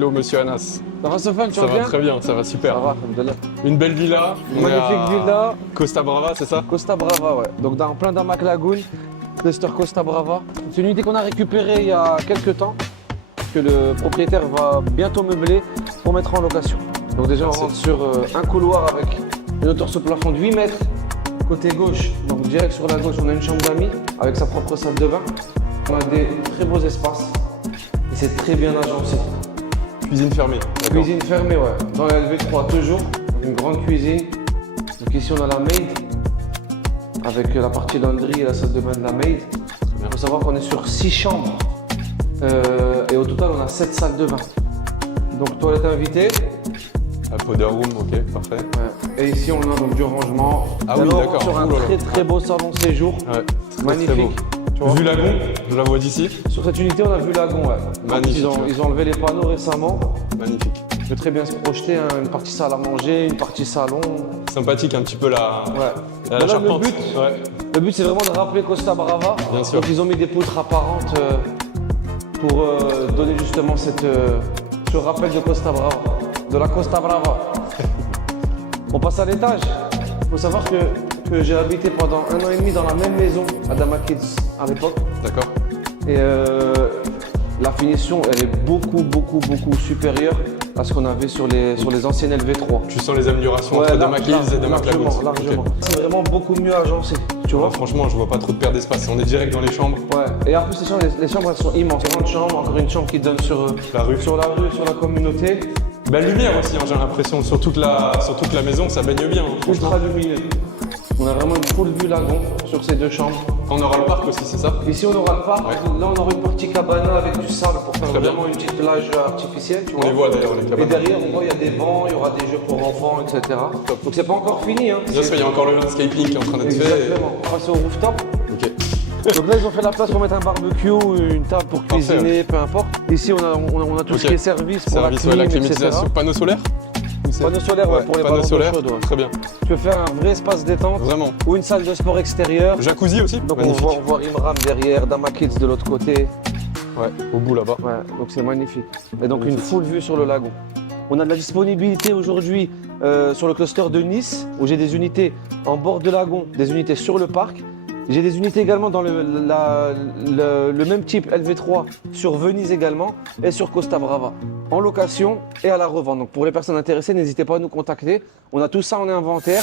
hello monsieur Anas. Ça va Stéphane, tu Ça vas va bien? très bien, ça va super. Ça va, alhamdoulilah. Une belle villa. On est Magnifique à villa. Costa Brava, c'est ça? Costa Brava, ouais. Donc en plein d'Amac Lagoon, Cluster Costa Brava. C'est une unité qu'on a récupérée il y a quelques temps, que le propriétaire va bientôt meubler pour mettre en location. Donc déjà on rentre sur un couloir avec une hauteur sous plafond de 8 mètres. Côté gauche, donc direct sur la gauche, on a une chambre d'amis avec sa propre salle de bain. On a des très beaux espaces et c'est très bien agencé. Cuisine fermée. D'accord. Cuisine fermée, ouais. Dans la LV3 toujours, une grande cuisine. Donc ici on a la maid avec la partie laundry et la salle de bain de la maid. Il faut savoir qu'on est sur 6 chambres et au total on a 7 salles de bain. Donc toilette invitée. À powder room, ok, parfait. Ouais. Et ici on a donc du rangement. Ah oui, Alors, d'accord. sur un Ouh là là. très très beau salon séjour. Ouais, très, Magnifique. très beau. Tu vois. Vue lagon, je la vois d'ici. Sur cette unité on a vu lagon, ouais. Magnifique, Ils ont enlevé les panneaux récemment. Magnifique. On peut très bien se projeter, hein, une partie salle à manger, une partie salon. Sympathique un petit peu la, Ouais. la Là, charpente. Le but, Ouais. le but, c'est vraiment de rappeler Costa Brava. Bien sûr. Donc ils ont mis des poutres apparentes pour donner justement ce rappel de Costa Brava, de la Costa Brava. On passe à l'étage. Il faut savoir que j'ai habité pendant 1 an et demi dans la même maison à Dama Kids à l'époque. D'accord. Et la finition, elle est beaucoup supérieure à ce qu'on avait sur les anciennes LV3. Tu sens les améliorations entre Dama Kids et Dama Lagoon. Largement. Ok. C'est vraiment beaucoup mieux agencé, tu vois. Ouais, franchement, je vois pas trop de perte d'espace. On est direct dans les chambres. Ouais, et en plus les chambres elles sont immenses. Grande chambre, encore une chambre qui donne sur La rue. sur la communauté. Belle lumière aussi, hein, j'ai l'impression. Sur toute la maison, ça baigne bien. Hein, franchement. Ultra lumineux. On a vraiment une full vue lagon sur ces 2 chambres. On aura le parc aussi, c'est ça? Ici on aura le parc. Ouais. Là on aura une partie cabana avec du sable pour faire Très bien. vraiment une petite plage artificielle. Tu On vois. les voit d'ailleurs, les Et cabanes. derrière on voit il y a des bancs, il y aura des jeux pour enfants, etc. Donc c'est pas encore fini. Hein. Bien sûr, il y a encore le landscaping qui est en train d'être fait. Exactement. On va passer au rooftop. Ok. Donc là, ils ont fait la place pour mettre un barbecue, une table pour cuisiner, peu importe. Ici, on a tout ce Ok. qui est service pour Service, la ouais, la clim, climatisation. etc. Panneau solaire? Panneau solaire, ouais, pour les panneaux ballons d'eau solaires. chaude, ouais. Très bien. Tu peux faire un vrai espace détente Vraiment. ou une salle de sport extérieure. Jacuzzi aussi? Donc Magnifique. on voit Imram derrière, Dama Kids de l'autre côté. Ouais, au bout là-bas. Ouais, donc c'est magnifique. Et donc Magnifique. une full vue sur le lagon. On a de la disponibilité aujourd'hui sur le cluster de Nice, où j'ai des unités en bord de lagon, des unités sur le parc. J'ai des unités également dans le même type LV3 sur Venise également et sur Costa Brava, en location et à la revente. Donc pour les personnes intéressées, n'hésitez pas à nous contacter. On a tout ça en inventaire.